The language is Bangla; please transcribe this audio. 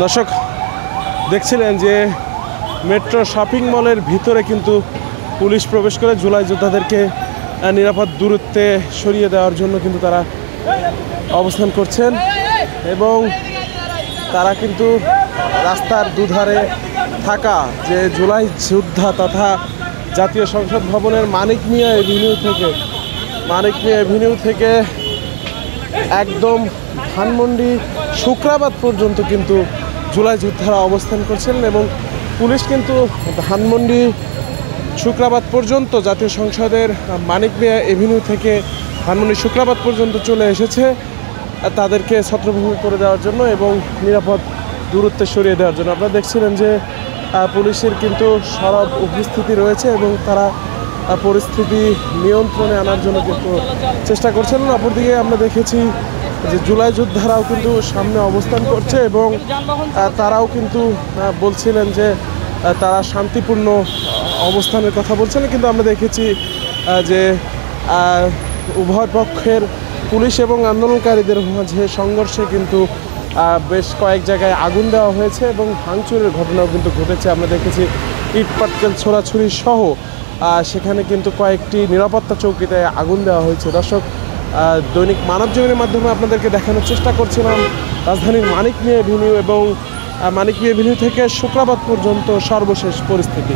দর্শক দেখছিলেন যে মেট্রো শপিং মলের ভিতরে কিন্তু পুলিশ প্রবেশ করে জুলাই যোদ্ধাদেরকে নিরাপদ দূরত্বে সরিয়ে দেওয়ার জন্য কিন্তু তারা অবস্থান করছেন এবং তারা কিন্তু রাস্তার দুধারে থাকা যে জুলাই যোদ্ধা তথা জাতীয় সংসদ ভবনের মানিক মিয়া এভিনিউ থেকে একদম ধানমন্ডি শুক্রাবাদ পর্যন্ত কিন্তু জুলাই যোদ্ধারা অবস্থান করছেন এবং পুলিশ কিন্তু ধানমন্ডি শুক্রাবাদ পর্যন্ত জাতীয় সংসদের মানিক মিয়া এভিনিউ থেকে ধানমন্ডি শুক্রাবাদ পর্যন্ত চলে এসেছে তাদেরকে ছত্রভঙ্গ করে দেওয়ার জন্য এবং নিরাপদ দূরত্বে সরিয়ে দেওয়ার জন্য। আপনারা দেখছিলেন যে পুলিশের কিন্তু সরব উপস্থিতি রয়েছে এবং তারা পরিস্থিতি নিয়ন্ত্রণে আনার জন্য কিন্তু চেষ্টা করছেন। অপরদিকে আমরা দেখেছি যে জুলাই যোদ্ধারাও কিন্তু সামনে অবস্থান করছে এবং তারাও কিন্তু বলছিলেন যে তারা শান্তিপূর্ণ অবস্থানের কথা বলছেন, কিন্তু আমরা দেখেছি যে উভয় পক্ষের পুলিশ এবং আন্দোলনকারীদের মাঝে সংঘর্ষে কিন্তু বেশ কয়েক জায়গায় আগুন দেওয়া হয়েছে এবং ভাঙচুরের ঘটনাও কিন্তু ঘটেছে। আমরা দেখেছি ইট পাটকেল ছোড়াছুরি সহ সেখানে কিন্তু কয়েকটি নিরাপত্তা চৌকিতে আগুন দেওয়া হয়েছে। দর্শক, দৈনিক মানবজমিনের মাধ্যমে আপনাদেরকে দেখানোর চেষ্টা করছিলাম রাজধানীর মানিক মিয়া এভিনিউ এবং মানিক মিয়া এভিনিউ থেকে শুক্রাবাদ পর্যন্ত সর্বশেষ পরিস্থিতি।